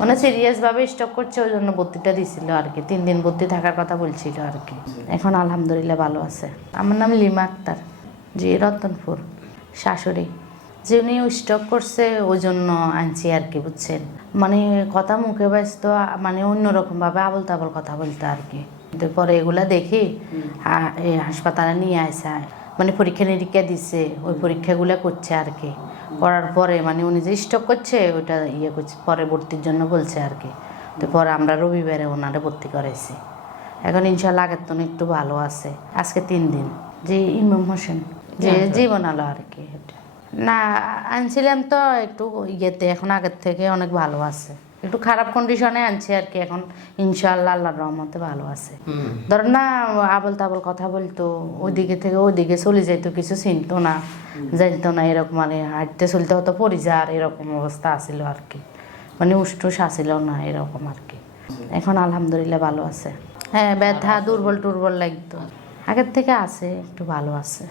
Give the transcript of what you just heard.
মানে সিরিয়াসভাবে স্টক করছে ওই জন্য ভর্তিটা দিছিল আর কি। তিন দিন ভর্তি থাকার কথা বলছিল আর কি। এখন আলহামদুলিল্লাহ ভালো আছে। আমার নাম লিমা আক্তার জি রতনপুর শাশুড়ি। যে উনি স্টক করছে ওই জন্য আনছি আর কি বুঝছেন? মানে কথা মুখে ব্যস্ত মানে অন্যরকমভাবে আবল তাবল কথা বলতে আর কি। পরে এগুলা দেখি হাসপাতালে নিয়ে আসা মানে পরীক্ষা নিরীক্ষা দিছে ওই পরীক্ষাগুলো করছে আর কি। করার পরে মানে উনি যে স্টক করছে ওইটা ইয়ে করছে পরে ভর্তির জন্য বলছে আর কি। তো পরে আমরা রবিবারে ওনারে ভর্তি করাইছি। এখন ইনশাল্লাহ আগের তো একটু ভালো আছে। আজকে তিন দিন। যে ইমাম হোসেন যে জীবন আলো আর কি। এটা। না আনছিলাম তো একটু ইয়েতে এখন আগের থেকে অনেক ভালো আছে। একটু খারাপ কন্ডিশনে আনছে আর কি। এখন ইনশাল্লাহ আল্লাহর রহমতে ভালো আছে। ধর না আবল তাবল কথা বলতো ওইদিকে থেকে ওইদিকে চলে যাইতো কিছু চিনতো না জানতো না এরকম মানে হাঁটতে চলতে হতো পরিযার এরকম অবস্থা আছিল আর কি। মানে উষ্ঠুস আসিল না এরকম আর কি। এখন আলহামদুলিল্লাহ ভালো আছে। হ্যাঁ ব্যথা দুর্বল টুর্বল লাগতো। আগের থেকে আছে একটু ভালো আছে।